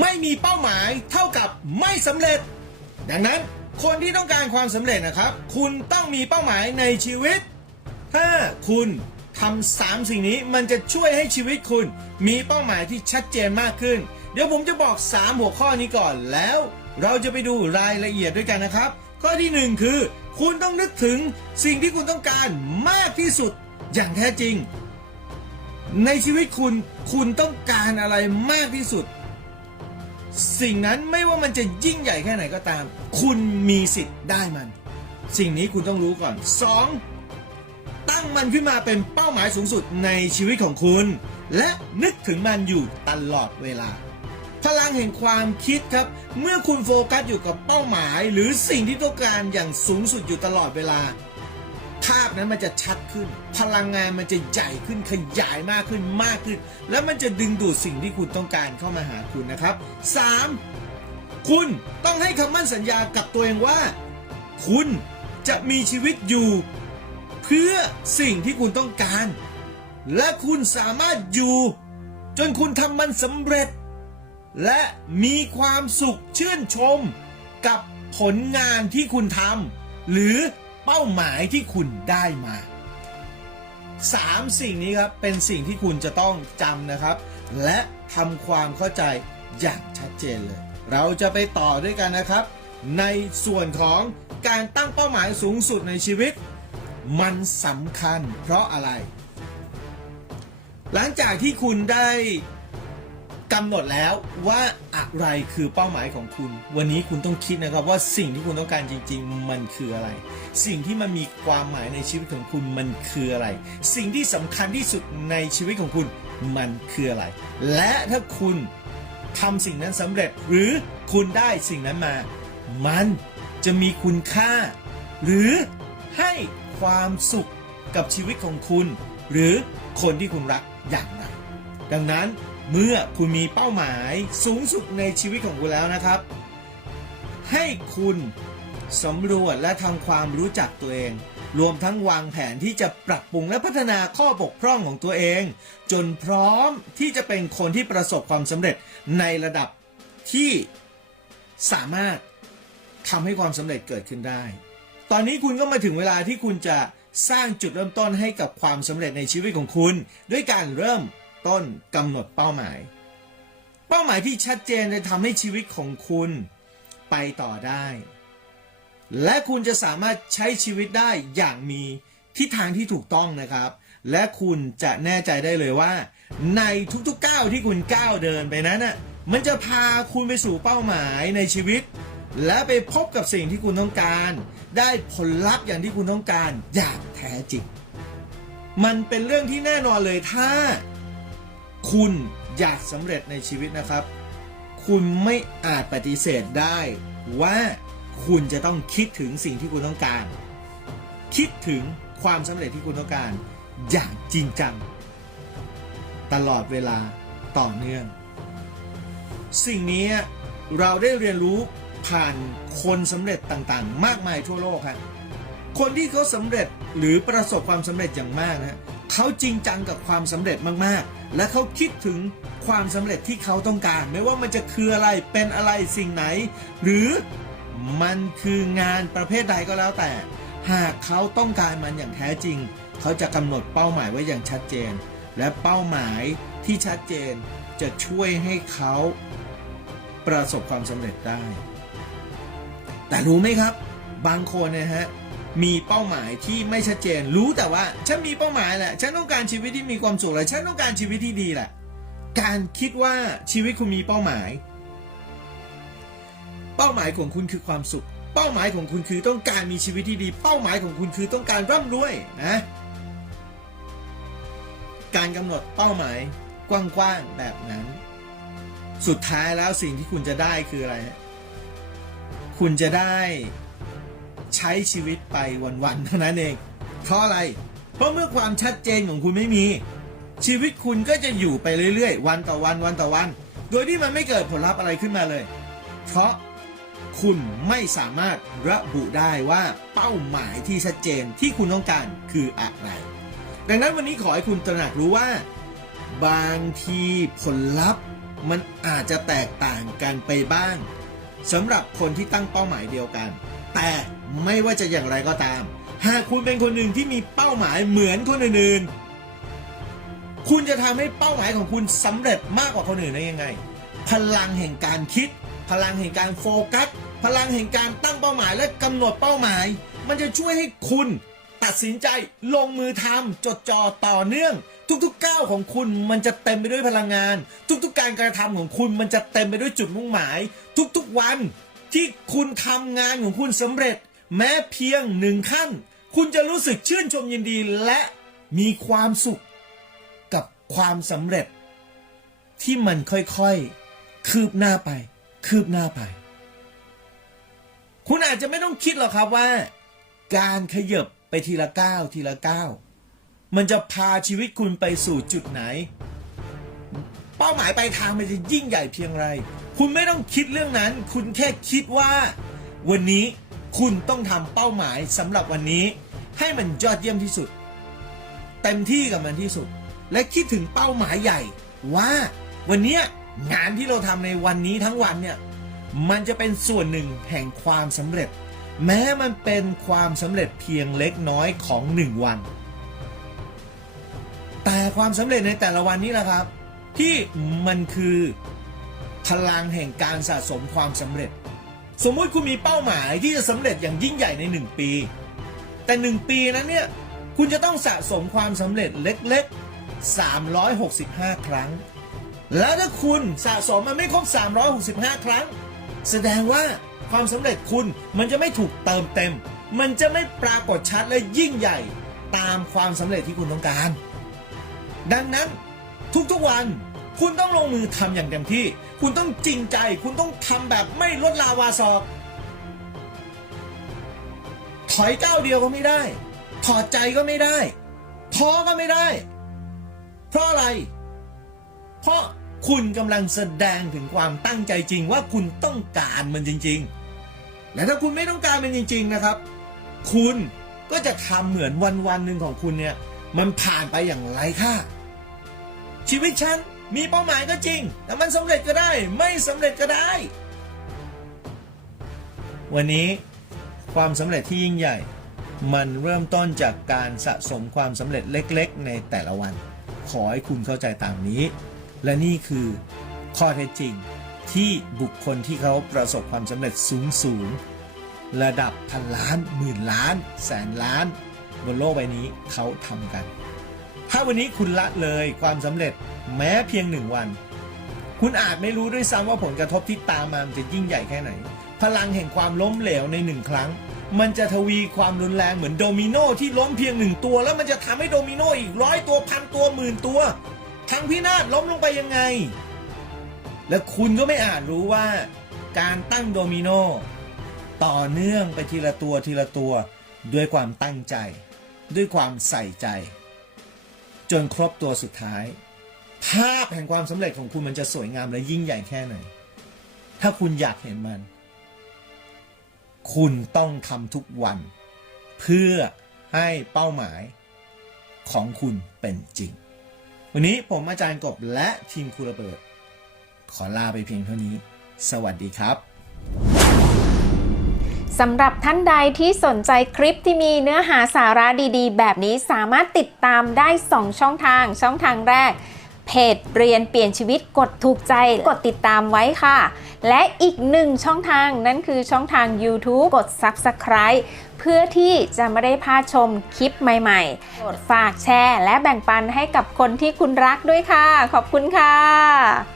ไม่มีเป้าหมายเท่ากับไม่สำเร็จ ดังนั้นคนที่ต้องการความสำเร็จนะครับ คุณต้องมีเป้าหมายในชีวิต ถ้าคุณทำสามสิ่งนี้มันจะช่วยให้ชีวิตคุณ มีเป้าหมายที่ชัดเจนมากขึ้น เดี๋ยวผมจะบอก 3 หัวข้อนี้ก่อนแล้ว เราจะไปดูรายละเอียดด้วยกันนะครับ ข้อที่ 1 คือ คุณต้องนึกถึงสิ่งที่คุณต้องการมากที่สุดอย่างแท้จริง ในชีวิตคุณคุณต้องการอะไรมากที่สุด สิ่งนั้นไม่ว่ามันจะยิ่งใหญ่แค่ไหนก็ตาม คุณมีสิทธิ์ได้มัน สิ่งนี้คุณต้องรู้ก่อน 2. ตั้งมันขึ้นมาเป็นเป้าหมายสูงสุดในชีวิตของคุณ และนึกถึงมันอยู่ตลอดเวลา พลังแห่งความคิดครับ เมื่อคุณโฟกัสอยู่กับเป้าหมาย หรือสิ่งที่ต้องการอย่างสูงสุดอยู่ตลอดเวลา ภาพนั้นมันจะชัดขึ้น พลังงานมันจะใหญ่ขึ้นขยายมากขึ้นมากขึ้น แล้วมันจะดึงดูดสิ่งที่คุณต้องการเข้ามาหาคุณนะครับ 3. คุณต้องให้คำมั่นสัญญากับตัวเองว่า คุณจะมีชีวิตอยู่เพื่อสิ่งที่คุณต้องการ และคุณสามารถอยู่ จนคุณทำมันสำเร็จ และมีความสุขชื่นชมกับผลงานที่คุณทำหรือ เป้าหมายที่คุณได้มาสามสิ่งนี้ครับเป็นสิ่งที่คุณจะต้องจำนะครับ และทำความเข้าใจอย่างชัดเจนเลย เราจะไปต่อด้วยกันนะครับ ในส่วนของการตั้งเป้าหมายสูงสุดในชีวิต มันสำคัญเพราะอะไร หลังจากที่คุณได้ กำหนดแล้วว่าอะไรคือเป้าหมายของคุณ วันนี้คุณต้องคิดนะครับว่าสิ่งที่คุณต้องการจริง ๆ มันคืออะไร สิ่งที่มันมีความหมายในชีวิตของคุณมันคืออะไร สิ่งที่สำคัญที่สุดในชีวิตของคุณมันคืออะไร และถ้าคุณทำสิ่งนั้นสำเร็จหรือคุณได้สิ่งนั้นมา มันจะมีคุณค่า หรือให้ความสุขกับชีวิตของคุณ หรือคนที่คุณรักอย่างไรดังนั้น เมื่อคุณมีเป้าหมายสูงสุดในชีวิตของคุณแล้วนะครับ ให้คุณสำรวจและทำความรู้จักตัวเอง รวมทั้งวางแผนที่จะปรับปรุงและพัฒนาข้อบกพร่องของตัวเอง จนพร้อมที่จะเป็นคนที่ประสบความสำเร็จในระดับที่สามารถทำให้ความสำเร็จเกิดขึ้นได้ ตอนนี้คุณก็มาถึงเวลาที่คุณจะสร้างจุดเริ่มต้นให้กับความสำเร็จในชีวิตของคุณ ด้วยการเริ่ม ต้นกำหนดเป้าหมาย เป้าหมายที่ชัดเจนจะทำให้ชีวิตของคุณไปต่อได้ และคุณจะสามารถใช้ชีวิตได้อย่างมีทิศทางที่ถูกต้องนะครับ และคุณจะแน่ใจได้เลยว่า ในทุกๆก้าวที่คุณก้าวเดินไปนั้นน่ะมันจะพาคุณไปสู่เป้าหมายในชีวิต และไปพบกับสิ่งที่คุณต้องการ ได้ผลลัพธ์อย่างที่คุณต้องการอย่างแท้จริงมันเป็นเรื่องที่แน่นอนเลยถ้า คุณอยากสำเร็จในชีวิตนะครับ คุณไม่อาจปฏิเสธได้ว่าคุณจะต้องคิดถึงสิ่งที่คุณต้องการ คิดถึงความสำเร็จที่คุณต้องการ อย่างจริงจัง ตลอดเวลาต่อเนื่อง สิ่งนี้เราได้เรียนรู้ผ่านคนสำเร็จต่างๆ มากมายทั่วโลกครับคนที่เขาสำเร็จหรือประสบความสำเร็จอย่างมากนะเขาจริงจังกับความสำเร็จมากๆ และเขาคิดถึงความสำเร็จที่เขาต้องการ ไม่ว่ามันจะคืออะไรเป็นอะไรสิ่งไหน หรือมันคืองานประเภทใดก็แล้วแต่ หากเขาต้องการมันอย่างแท้จริง เขาจะกำหนดเป้าหมายไว้อย่างชัดเจน และเป้าหมายที่ชัดเจนจะช่วยให้เขาประสบความสำเร็จได้ แต่รู้ไหมครับ บางคนนะฮะ มีเป้าหมายที่ไม่ชัดเจน รู้แต่ว่าฉันมีเป้าหมายแหละฉันต้องการชีวิตที่มีความสุขแหละฉันต้องการชีวิตที่ดีแหละ การคิดว่าชีวิตคุณมีเป้าหมาย เป้าหมายของคุณคือความสุข เป้าหมายของคุณคือต้องการมีชีวิตที่ดี เป้าหมายของคุณคือต้องการร่ำรวยนะการกำหนดเป้าหมายกว้างๆแบบนั้น สุดท้ายแล้วสิ่งที่คุณจะได้คืออะไร คุณจะได้ ใช้ชีวิตไปวันๆเท่านั้นเองเพราะอะไร เพราะเมื่อความชัดเจนของคุณไม่มี ชีวิตคุณก็จะอยู่ไปเรื่อยๆ วันต่อวันวันต่อวัน โดยที่มันไม่เกิดผลลัพธ์อะไรขึ้นมาเลย เพราะคุณไม่สามารถระบุได้ว่าเป้าหมายที่ชัดเจนที่คุณต้องการคืออะไร ดังนั้นวันนี้ขอให้คุณตระหนักรู้ว่า บางทีผลลัพธ์มันอาจจะแตกต่างกันไปบ้างสำหรับคนที่ตั้งเป้าหมายเดียวกัน แต่ ไม่ว่าจะอย่างไรก็ตาม หากคุณเป็นคนหนึ่งที่มีเป้าหมายเหมือนคนอื่นๆ คุณจะทำให้เป้าหมายของคุณสำเร็จมากกว่าคนอื่นได้ยังไง พลังแห่งการคิด พลังแห่งการโฟกัส พลังแห่งการตั้งเป้าหมายและกำหนดเป้าหมาย มันจะช่วยให้คุณตัดสินใจลงมือทำจดจ่อต่อเนื่อง ทุกๆก้าวของคุณมันจะเต็มไปด้วยพลังงาน ทุกๆการกระทำของคุณมันจะเต็มไปด้วยจุดมุ่งหมาย ทุกๆวันที่คุณทำงานของคุณสำเร็จ แม้เพียงหนึ่งขั้น คุณจะรู้สึกชื่นชมยินดีและมีความสุขกับความสำเร็จ ที่มันค่อยๆ คืบหน้าไป คืบหน้าไป คุณอาจจะไม่ต้องคิดหรอกครับว่า การขยบไปทีละก้าวทีละก้าวมันจะพาชีวิตคุณไปสู่จุดไหน เป้าหมายปลายทางมันจะยิ่งใหญ่เพียงไร คุณไม่ต้องคิดเรื่องนั้น คุณแค่คิดว่า วันนี้ คุณต้องทำเป้าหมายสำหรับวันนี้ ให้มันยอดเยี่ยมที่สุด เต็มที่กับมันที่สุด และคิดถึงเป้าหมายใหญ่ ว่าวันนี้งานที่เราทำในวันนี้ทั้งวันเนี่ยมันจะเป็นส่วนหนึ่งแห่งความสำเร็จ แม้มันเป็นความสำเร็จเพียงเล็กน้อยของหนึ่งวัน แต่ความสำเร็จในแต่ละวันนี้แหละครับ ที่มันคือพลังแห่งการสะสมความสำเร็จ สมมุติคุณมีเป้าหมายที่จะสำเร็จอย่างยิ่งใหญ่ในหนึ่งปี แต่หนึ่งปีนั้นเนี่ยคุณจะต้องสะสมความสำเร็จเล็กๆ 365 ครั้ง แล้วถ้าคุณสะสมมันไม่ครบ 365 ครั้ง แสดงว่าความสำเร็จคุณมันจะไม่ถูกเติมเต็ม มันจะไม่ปรากฏชัดและยิ่งใหญ่ตามความสำเร็จที่คุณต้องการ ดังนั้นทุกๆวัน คุณต้องลงมือทำอย่างเต็มที่ คุณต้องจริงใจ คุณต้องทำแบบไม่ลดลาวาศอก ถอยก้าวเดียวก็ไม่ได้ ถอดใจก็ไม่ได้ท้อก็ไม่ได้ เพราะอะไร เพราะคุณกำลังแสดงถึงความตั้งใจจริงว่าคุณต้องการมันจริง ๆ และถ้าคุณไม่ต้องการมันจริง ๆนะครับ คุณก็จะทำเหมือนวันวันๆหนึ่งของคุณเนี่ย มันผ่านไปอย่างไร้ค่าชีวิตฉัน มีเป้าหมายก็จริง แต่มันสำเร็จก็ได้ ไม่สำเร็จก็ได้ วันนี้ความสำเร็จที่ยิ่งใหญ่ มันเริ่มต้นจากการสะสมความสำเร็จเล็กๆ ในแต่ละวัน ขอให้คุณเข้าใจตามนี้ และนี่คือข้อเท็จจริงที่บุคคลที่เขาประสบความสำเร็จสูงสูงๆระดับพันล้านหมื่นล้าน แสนล้าน บนโลกใบนี้เขาทำกัน ถ้าวันนี้คุณละเลยความสำเร็จ แม้เพียงหนึ่งวัน คุณอาจไม่รู้ด้วยซ้ำว่าผลกระทบที่ตามมามจะยิ่งใหญ่แค่ไหน พลังแห่งความล้มเหลวในหนึ่งครั้ง มันจะทวีความรุนแรงเหมือนโดมิโนที่ล้มเพียงหนึ่งตัว แล้วมันจะทำให้โดมิโนอีกร้อยตัวพันตัวหมื่นตัวทั้งพินาศล้มลงไปยังไง และคุณก็ไม่อาจรู้ว่า การตั้งโดมิโนต่อเนื่องไปทีละตัวทีละตัว ด้วยความตั้งใจ ด้วยความใส่ใจ จนครบตัวสุดท้าย ภาพแห่งความสำเร็จของคุณมันจะสวยงามและยิ่งใหญ่แค่ไหน ถ้าคุณอยากเห็นมัน คุณต้องทำทุกวัน เพื่อให้เป้าหมายของคุณเป็นจริง วันนี้ผมอาจารย์กบและทีมครูระเบิด ขอลาไปเพียงเท่านี้ สวัสดีครับสำหรับท่านใดที่สนใจคลิปที่มีเนื้อหาสาระดีๆ แบบนี้สามารถติดตามได้ 2 ช่องทาง ช่องทางแรก เพจเรียนเปลี่ยนชีวิตกดถูกใจกดติดตามไว้ค่ะ และอีกหนึ่งช่องทางนั่นคือช่องทาง YouTube กด Subscribe เพื่อที่จะไม่ได้พลาดชมคลิปใหม่ๆกดฝากแชร์ และแบ่งปันให้กับคนที่คุณรักด้วยค่ะ ขอบคุณค่ะ